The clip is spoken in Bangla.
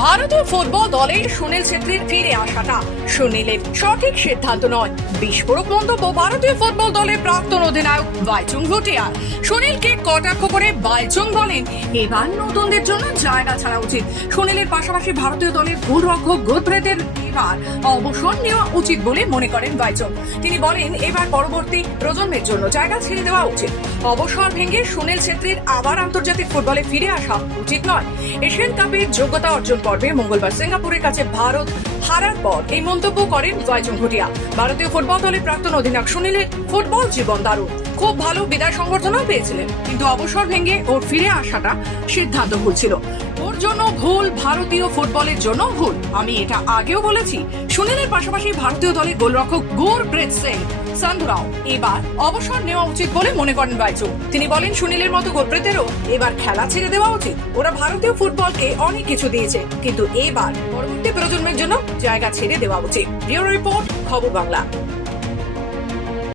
ভারতীয় ফুটবল দলের সুনীল ছেত্রীর ফিরে আসাটা সুনীলের সঠিক সিদ্ধান্ত নয়। বিস্ফোরক মন্তব্য ভারতীয় ফুটবল দলের প্রাক্তন অধিনায়ক বাইচুং ভুটিয়া সুনীলকে কটাক্ষ করে বাইচুং বলেন, এবার নতুনদের জন্য জায়গা ছাড়া উচিত। সুনীলের পাশাপাশি ভারতীয় দলের গোলরক্ষক গোদভ্রেদের এবার অবসর নেওয়া উচিত বলে মনে করেন বাইচুং। তিনি বলেন, এবার পরবর্তী প্রজন্মের জন্য জায়গা ছেড়ে দেওয়া উচিত। অবসর ভেঙে সুনীল ছেত্রীর আবার আন্তর্জাতিক ফুটবলে ফিরে আসা উচিত নয়। এশিয়ান কাপের যোগ্যতা অর্জন পর্বে মঙ্গলবার সিঙ্গাপুরের কাছে ভারত হারার পর এই মন্তব্য করেন জয়চং ভুটিয়া। ভারতীয় ফুটবল দলের প্রাক্তন অধিনায়ক সুনীলের ফুটবল জীবন দারুণ। খুব ভালো বিদায় সংবর্ধনাও পেয়েছিলেন, কিন্তু অবসর ভেঙে ওর ফিরে আসাটা সিদ্ধান্ত ভুল ওর জন্য ভুল ভারতীয় ফুটবলের জন্য ভুল, আমি এটা আগেও বলেছি। সুনীলের পাশাপাশি ভারতীয় দলের গোলরক্ষক গুরপ্রীত সিং, সান্ধুরাও। এবার অবসর নেওয়া উচিত বলে মনে করেন বাইচু তিনি বলেন, সুনীলের মতো গোলপ্রীতেরও এবার খেলা ছেড়ে দেওয়া উচিত। ওরা ভারতীয় ফুটবলকে অনেক কিছু দিয়েছে, কিন্তু এবার পরবর্তী প্রজন্মের জন্য জায়গা ছেড়ে দেওয়া উচিত। রিপোর্ট, খবর বাংলা।